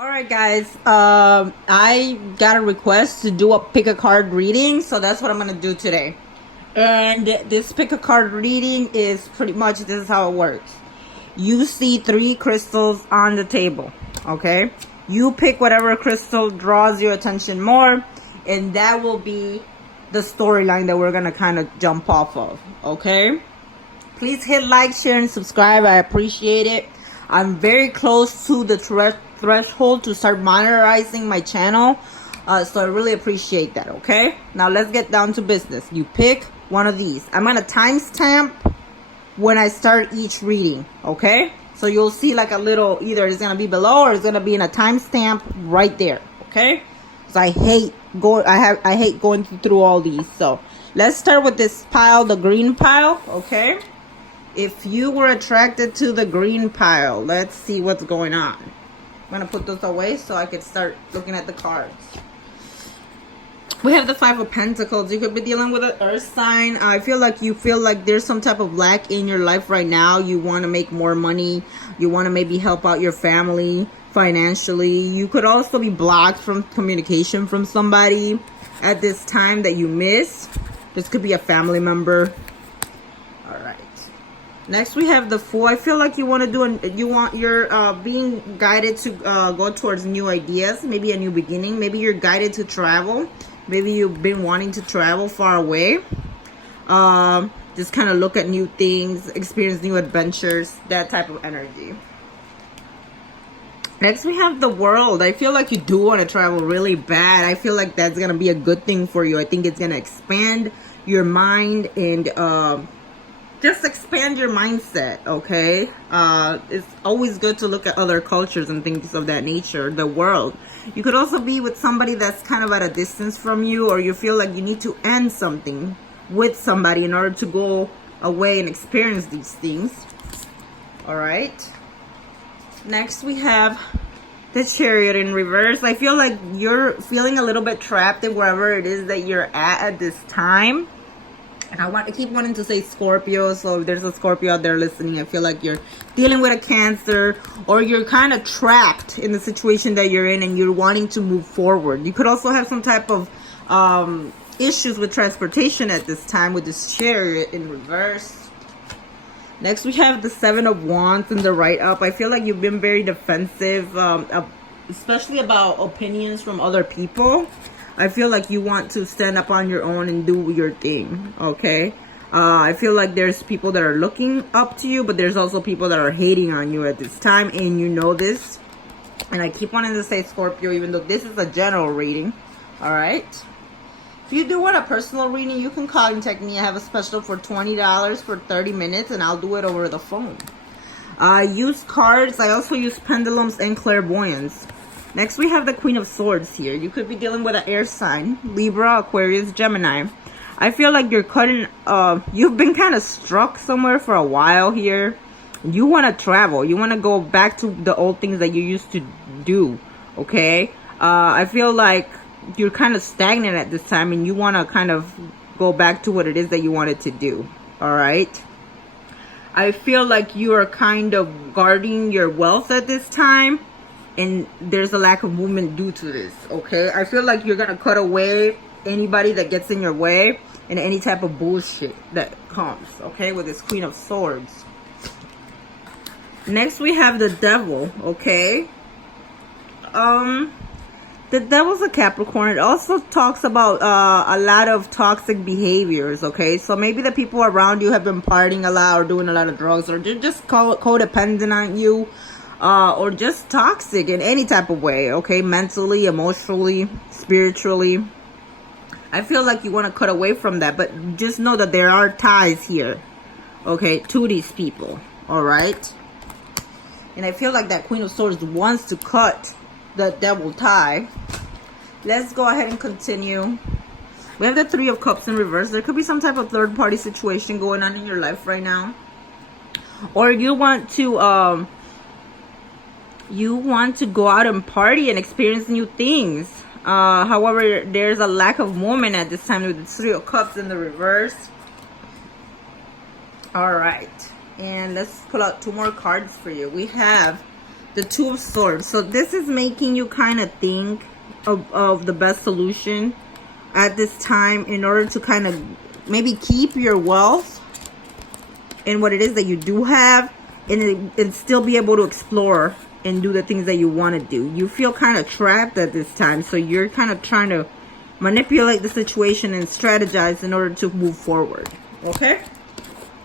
All right, guys. I got a request to do a pick a card reading, so that's what I'm gonna do today. And this pick a card reading is pretty much this is how it works. You see 3 crystals on the table, okay? You pick whatever crystal draws your attention more, and that will be the storyline that we're gonna kind of jump off of, okay? Please hit like, share, and subscribe. I appreciate it. I'm very close to the threshold to start monetizing my channel. So I really appreciate that, okay? Now let's get down to business. You pick one of these. I'm going to timestamp when I start each reading, okay? So you'll see like a little, either it's going to be below or it's going to be in a timestamp right there, okay? So I hate going through all these. So let's start with this pile, the green pile, okay? If you were attracted to the green pile, let's see what's going on. I'm going to put those away so I can start looking at the cards. We have the 5 of Pentacles. You could be dealing with an earth sign. I feel like there's some type of lack in your life right now. You want to make more money. You want to maybe help out your family financially. You could also be blocked from communication from somebody at this time that you miss. This could be a family member. All right. Next, we have the Fool. I feel like you're being guided to go towards new ideas, maybe a new beginning. Maybe you're guided to travel. Maybe you've been wanting to travel far away. Just kind of look at new things, experience new adventures, that type of energy. Next, we have the World. I feel like you do want to travel really bad. I feel like that's going to be a good thing for you. I think it's going to expand your mind and just expand your mindset, okay? It's always good to look at other cultures and things of that nature, the world. You could also be with somebody that's kind of at a distance from you, or you feel like you need to end something with somebody in order to go away and experience these things. All right. Next, we have the Chariot in reverse. I feel like you're feeling a little bit trapped in wherever it is that you're at this time. And I keep wanting to say Scorpio, so if there's a Scorpio out there listening, I feel like you're dealing with a Cancer, or you're kind of trapped in the situation that you're in and you're wanting to move forward. You could also have some type of issues with transportation at this time with this Chariot in reverse. Next, we have the 7 of Wands in the right up. I feel like you've been very defensive, especially about opinions from other people. I feel like you want to stand up on your own and do your thing, okay? I feel like there's people that are looking up to you, but there's also people that are hating on you at this time, and you know this. And I keep wanting to say Scorpio, even though this is a general reading, all right? If you do want a personal reading, you can contact me. I have a special for $20 for 30 minutes, and I'll do it over the phone. I use cards. I also use pendulums and clairvoyance. Next, we have the Queen of Swords here. You could be dealing with an air sign, Libra, Aquarius, Gemini. I feel like you've been kind of stuck somewhere for a while here. You want to travel. You want to go back to the old things that you used to do, okay? I feel like you're kind of stagnant at this time, and you want to kind of go back to what it is that you wanted to do, all right? I feel like you are kind of guarding your wealth at this time, and there's a lack of movement due to this, okay? I feel like you're going to cut away anybody that gets in your way and any type of bullshit that comes, okay, with this Queen of Swords. Next, we have the Devil, okay? The Devil's a Capricorn. It also talks about a lot of toxic behaviors, okay? So maybe the people around you have been partying a lot or doing a lot of drugs, or they're just codependent on you. Or just toxic in any type of way, okay? Mentally, emotionally, spiritually. I feel like you want to cut away from that, but just know that there are ties here, okay, to these people, all right? And I feel like that Queen of Swords wants to cut the Devil tie. Let's go ahead and continue. We have the 3 of Cups in reverse. There could be some type of third-party situation going on in your life right now. Or you want to go out and party and experience new things. However, there's a lack of movement at this time with the 3 of Cups in the reverse. All right. And let's pull out 2 more cards for you. We have The Two of Swords. So this is making you kind of think of the best solution at this time in order to kind of maybe keep your wealth and what it is that you do have, and still be able to explore and do the things that you want to do. You feel kind of trapped at this time, so you're kind of trying to manipulate the situation and strategize in order to move forward. Okay?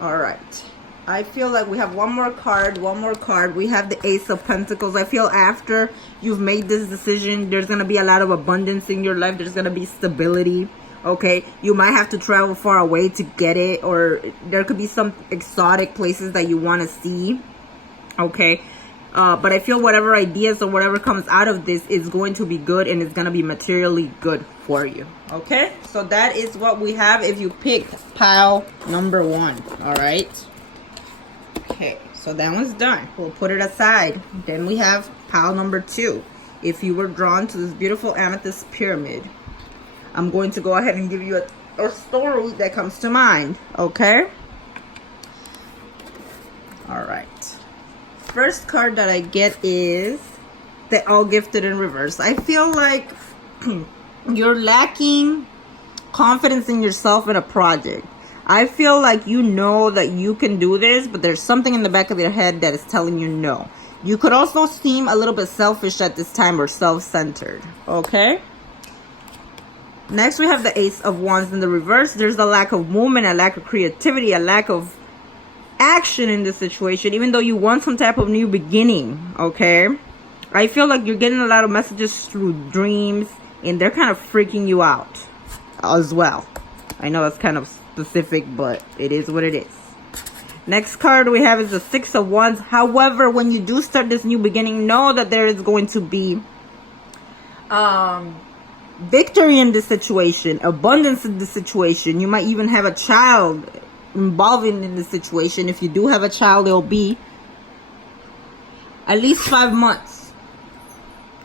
All right. I feel like we have one more card. We have the Ace of Pentacles. I feel after you've made this decision, there's going to be a lot of abundance in your life. There's going to be stability. Okay, you might have to travel far away to get it, or there could be some exotic places that you want to see. Okay, but I feel whatever ideas or whatever comes out of this is going to be good, and it's going to be materially good for you. Okay, so that is what we have if you pick pile number 1. All right. Okay, so that one's done. We'll put it aside. Then we have pile number 2. If you were drawn to this beautiful amethyst pyramid, I'm going to go ahead and give you a story that comes to mind. Okay? Alright. First card that I get is the All Gifted in reverse. I feel like you're lacking confidence in yourself in a project. I feel like you know that you can do this, but there's something in the back of your head that is telling you no. You could also seem a little bit selfish at this time, or self-centered. Okay? Next, we have the Ace of Wands in the reverse. There's a lack of movement, a lack of creativity, a lack of action in this situation, even though you want some type of new beginning. Okay? I feel like you're getting a lot of messages through dreams, and they're kind of freaking you out as well. I know that's kind of specific, but it is what it is. Next card we have is the Six of Wands. However, when you do start this new beginning, know that there is going to be victory in this situation, abundance in this situation. You might even have a child involving in this situation. If you do have a child, it'll be at least 5 months,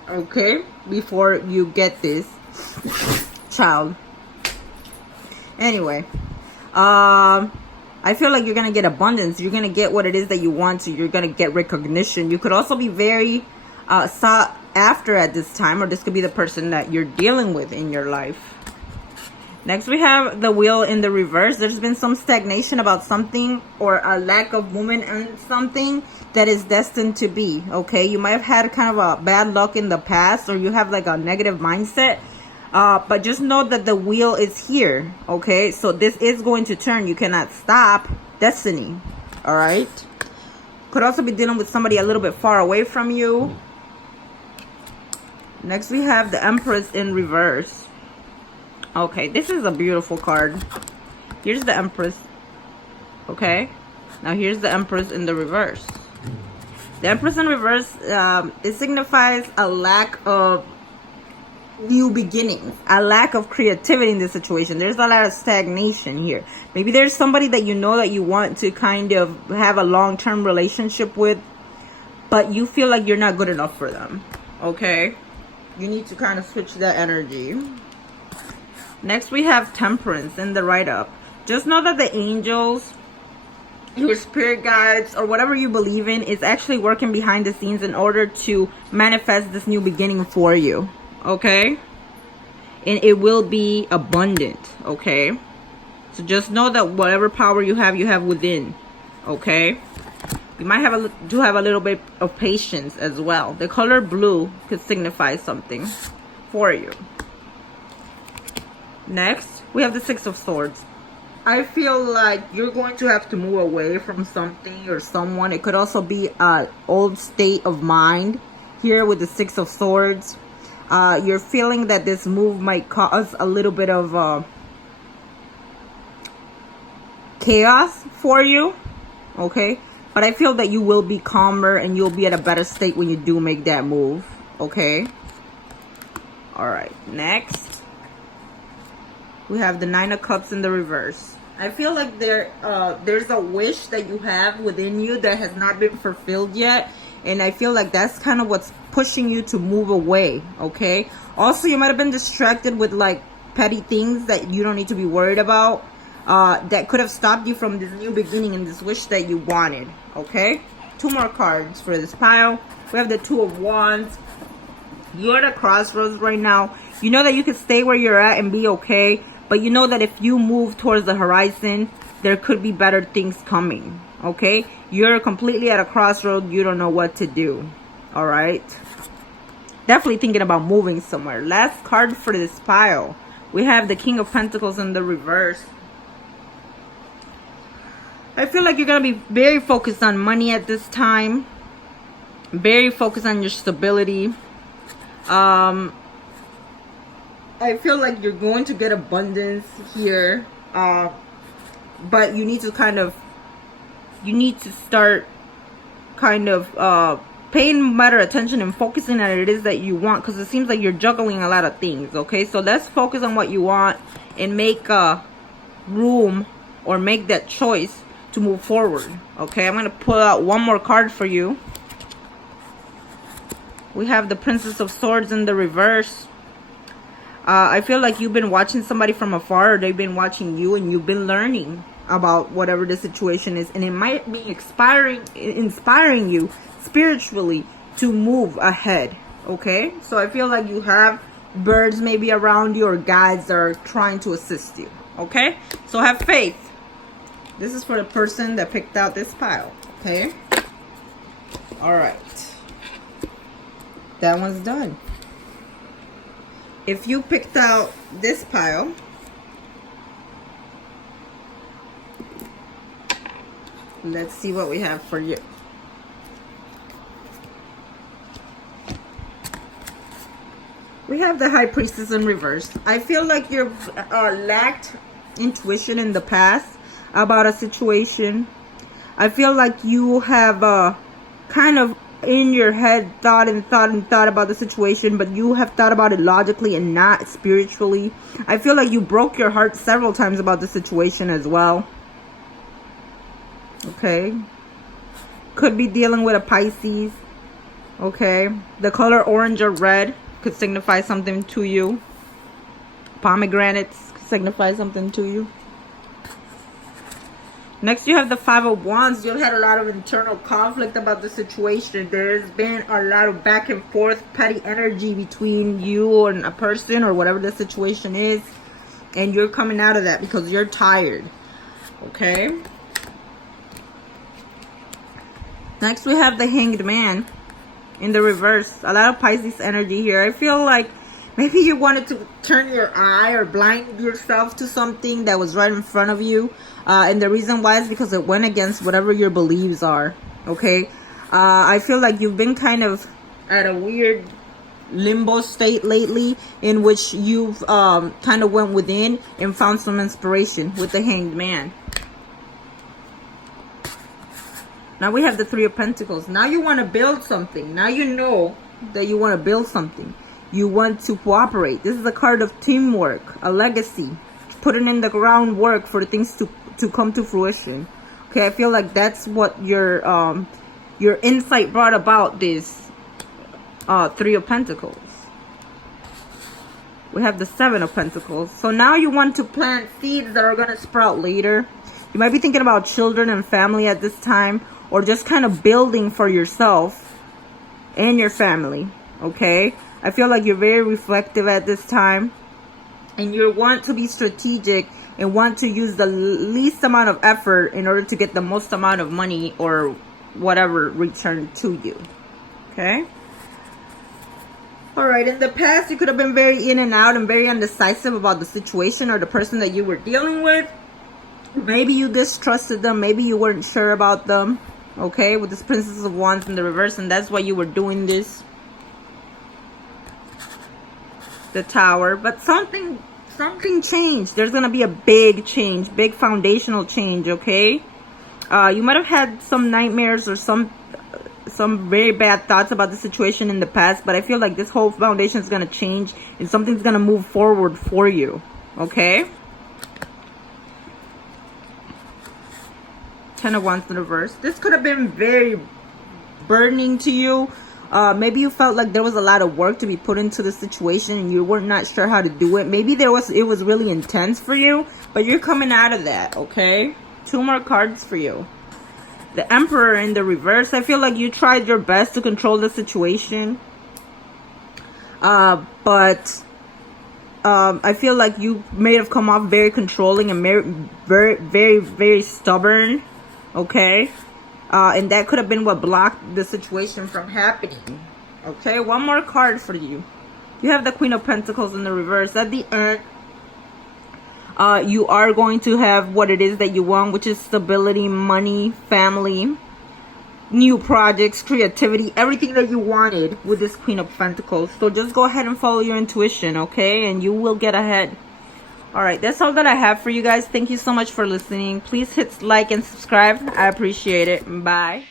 okay, before you get this child. Anyway, I feel like you're gonna get abundance. You're gonna get what it is that you want to. You're gonna get recognition. You could also be very sought after at this time, or this could be the person that you're dealing with in your life. Next, we have the Wheel in the reverse. There's been some stagnation about something, or a lack of movement in something that is destined to be. Okay, you might have had kind of a bad luck in the past, or you have like a negative mindset. But just know that the wheel is here. Okay, so this is going to turn. You cannot stop destiny. All right. Could also be dealing with somebody a little bit far away from you. Next, we have the Empress in reverse. Okay, this is a beautiful card. Here's the Empress. Okay, now here's the Empress in the reverse. The Empress in reverse, it signifies a lack of new beginnings, a lack of creativity in this situation. There's a lot of stagnation here. Maybe there's somebody that you know that you want to kind of have a long-term relationship with, but you feel like you're not good enough for them. Okay, you need to kind of switch that energy. Next, we have Temperance in the write-up. Just know that the angels, your spirit guides, or whatever you believe in, is actually working behind the scenes in order to manifest this new beginning for you. Okay? And it will be abundant. Okay? So just know that whatever power you have within. Okay? You might have a little bit of patience as well. The color blue could signify something for you. Next, we have the Six of Swords. I feel like you're going to have to move away from something or someone. It could also be an old state of mind here with the Six of Swords. You're feeling that this move might cause a little bit of chaos for you. Okay? But I feel that you will be calmer and you'll be at a better state when you do make that move. Okay? Alright, next. We have the Nine of Cups in the reverse. I feel like there's a wish that you have within you that has not been fulfilled yet. And I feel like that's kind of what's pushing you to move away. Okay? Also, you might have been distracted with like petty things that you don't need to be worried about. That could have stopped you from this new beginning and this wish that you wanted. Okay? Two more cards for this pile. We have the Two of Wands. You're at a crossroads right now. You know that you can stay where you're at and be okay, but you know that if you move towards the horizon, there could be better things coming, okay? You're completely at a crossroad. You don't know what to do, all right? Definitely thinking about moving somewhere. Last card for this pile. We have the King of Pentacles in the reverse. I feel like you're going to be very focused on money at this time. Very focused on your stability. I feel like you're going to get abundance here. But you need to start kind of paying better attention and focusing on it is that you want, because it seems like you're juggling a lot of things. Okay, so let's focus on what you want and make room or make that choice to move forward. Okay, I'm going to pull out one more card for you. We have the Princess of Swords in the reverse. I feel like you've been watching somebody from afar, or they've been watching you, and you've been learning about whatever the situation is, and it might be inspiring you spiritually to move ahead. Okay, so I feel like you have birds maybe around you, or guides that are trying to assist you. Okay, so have faith. This is for the person that picked out this pile. Okay, all right, that one's done. If you picked out this pile, let's see what we have for you. We have the High Priestess in reverse. I feel like you've lacked intuition in the past about a situation. I feel like you have kind of in your head thought about the situation, but you have thought about it logically and not spiritually. I feel like you broke your heart several times about the situation as well. Okay, could be dealing with a Pisces. Okay, the color orange or red could signify something to you. Pomegranates could signify something to you. Next, you have the Five of Wands. You've had a lot of internal conflict about the situation. There's been a lot of back and forth, petty energy between you and a person or whatever the situation is. And you're coming out of that because you're tired. Okay. Next, we have the Hanged Man in the reverse. A lot of Pisces energy here. I feel like maybe you wanted to turn your eye or blind yourself to something that was right in front of you. And the reason why is because it went against whatever your beliefs are. Okay. I feel like you've been kind of at a weird limbo state lately, in which you've kind of went within and found some inspiration with the Hanged Man. Now we have the Three of Pentacles. Now you want to build something. Now you know that you want to build something. You want to cooperate. This is a card of teamwork, a legacy, putting in the groundwork for things to come to fruition. Okay, I feel like that's what your insight brought about this Three of Pentacles. We have the Seven of Pentacles. So now you want to plant seeds that are going to sprout later. You might be thinking about children and family at this time, or just kind of building for yourself and your family. Okay, I feel like you're very reflective at this time, and you want to be strategic and want to use the least amount of effort in order to get the most amount of money or whatever returned to you. Okay. All right. In the past, you could have been very in and out and very undecisive about the situation or the person that you were dealing with. Maybe you distrusted them. Maybe you weren't sure about them. Okay, with this Princess of Wands in the reverse, and that's why you were doing this. The Tower. But something changed. There's gonna be a big change, big foundational change. Okay, you might have had some nightmares or some very bad thoughts about the situation in the past, but I feel like this whole foundation is gonna change and something's gonna move forward for you. Okay. Ten of Wands in reverse. This could have been very burdening to you. Maybe you felt like there was a lot of work to be put into the situation and you were not sure how to do it. Maybe it was really intense for you, but you're coming out of that. Okay, two more cards for you. The Emperor in the reverse. I feel like you tried your best to control the situation. But I feel like you may have come off very controlling and very stubborn. Okay. And that could have been what blocked the situation from happening. Okay. One more card for you. You have the Queen of Pentacles in the reverse. At the end, you are going to have what it is that you want, which is stability, money, family, new projects, creativity, everything that you wanted with this Queen of Pentacles. So just go ahead and follow your intuition, okay? And you will get ahead. All right, that's all that I have for you guys. Thank you so much for listening. Please hit like and subscribe. I appreciate it. Bye.